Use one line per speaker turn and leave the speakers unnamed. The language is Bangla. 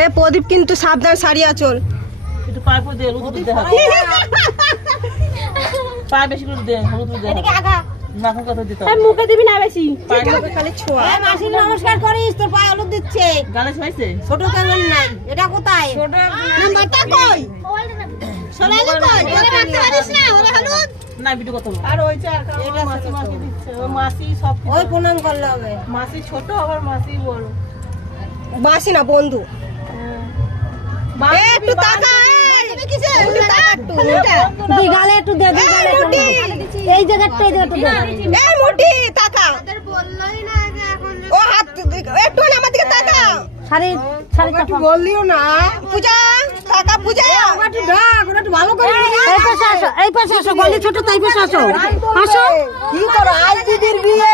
এ প্রদীপ কিন্তু সাবধান সারিয়া আচল
একটু
মুখে দিবি না বেশি।
খালি
নমস্কার করিস তোর পায়ে দিচ্ছে। ছোট নাই এটা কোথায়?
না
ভিডিও কথা বল। আর ওই চার মাসি মাসি দিচ্ছে ওই মাসি সব
ওই প্রণাম করলে হবে
মাসি ছোট আবার মাসি বড়।
বাসি না বন্ধু। একটু তাকা একটু
দি এই জায়গাটা এই
ও হাত আমার দিকে
শাড়ি
একটু বললিও না। পূজা তাকা পূজা।
তাই পাশে আসো গলি ছোট তাই পাশে আসো। আসো
কি করো? আজ দিদির বিয়ে।